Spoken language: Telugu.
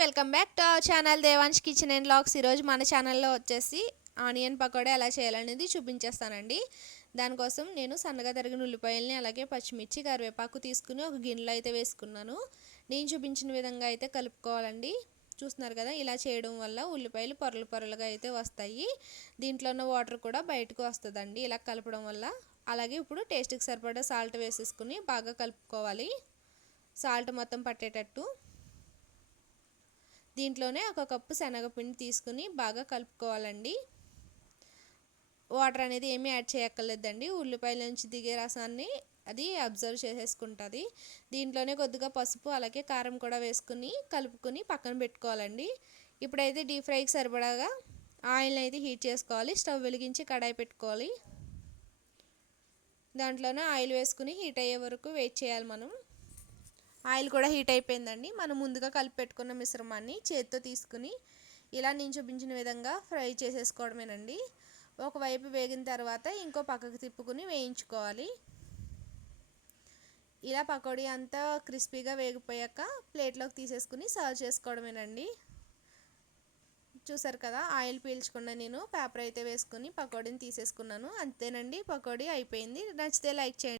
Welcome back to our channel Devansh kitchen and logs ఈరోజు మన ఛానల్లో వచ్చేసి ఆనియన్ పకోడా ఎలా చేయాలనేది చూపించేస్తానండి. దానికోసం నేను సన్నగా తరిగిన ఉల్లిపాయలని అలాగే పచ్చిమిర్చి కరివేపాకు తీసుకుని ఒక గిన్నెలో అయితే వేసుకున్నాను. నేను చూపించిన విధంగా అయితే కలుపుకోవాలండి. చూస్తున్నారు కదా ఇలా చేయడం వల్ల ఉల్లిపాయలు పొరలు పొరలుగా అయితే వస్తాయి. దీంట్లో ఉన్న వాటర్ కూడా బయటకు వస్తుందండి ఇలా కలపడం వల్ల. అలాగే ఇప్పుడు టేస్ట్కి సరిపడా సాల్ట్ వేసేసుకుని బాగా కలుపుకోవాలి. సాల్ట్ మొత్తం పట్టేటట్టు. దీంట్లోనే ఒక కప్పు శనగపిండి తీసుకుని బాగా కలుపుకోవాలండి. వాటర్ అనేది ఏమీ యాడ్ చేయక్కర్లేదండి. ఉల్లిపాయల నుంచి దిగే రసాన్ని అది అబ్జర్వ్ చేసేసుకుంటుంది. దీంట్లోనే కొద్దిగా పసుపు అలాగే కారం కూడా వేసుకుని కలుపుకొని పక్కన పెట్టుకోవాలండి. ఇప్పుడైతే డీప్ ఫ్రైకి సరిపడాగా ఆయిల్ అయితే హీట్ చేసుకోవాలి. స్టవ్ వెలిగించి కడాయి పెట్టుకోవాలి. దాంట్లోనే ఆయిల్ వేసుకుని హీట్ అయ్యే వరకు వెయిట్ చేయాలి మనం. ఆయిల్ కూడా హీట్ అయిపోయిందండి. మనం ముందుగా కలిపి పెట్టుకున్న మిశ్రమాన్ని చేతితో తీసుకుని ఇలా నేను చూపించిన విధంగా ఫ్రై చేసేసుకోవడమేనండి. ఒకవైపు వేగిన తర్వాత ఇంకో పక్కకు తిప్పుకుని వేయించుకోవాలి. ఇలా పకోడీ అంతా క్రిస్పీగా వేగిపోయాక ప్లేట్లోకి తీసేసుకుని సర్వ్ చేసుకోవడమేనండి. చూసారు కదా ఆయిల్ పీల్చకుండా నేను పేపర్ అయితే వేసుకుని పకోడీని తీసేసుకున్నాను. అంతేనండి పకోడీ అయిపోయింది. నచ్చితే లైక్ చేయండి.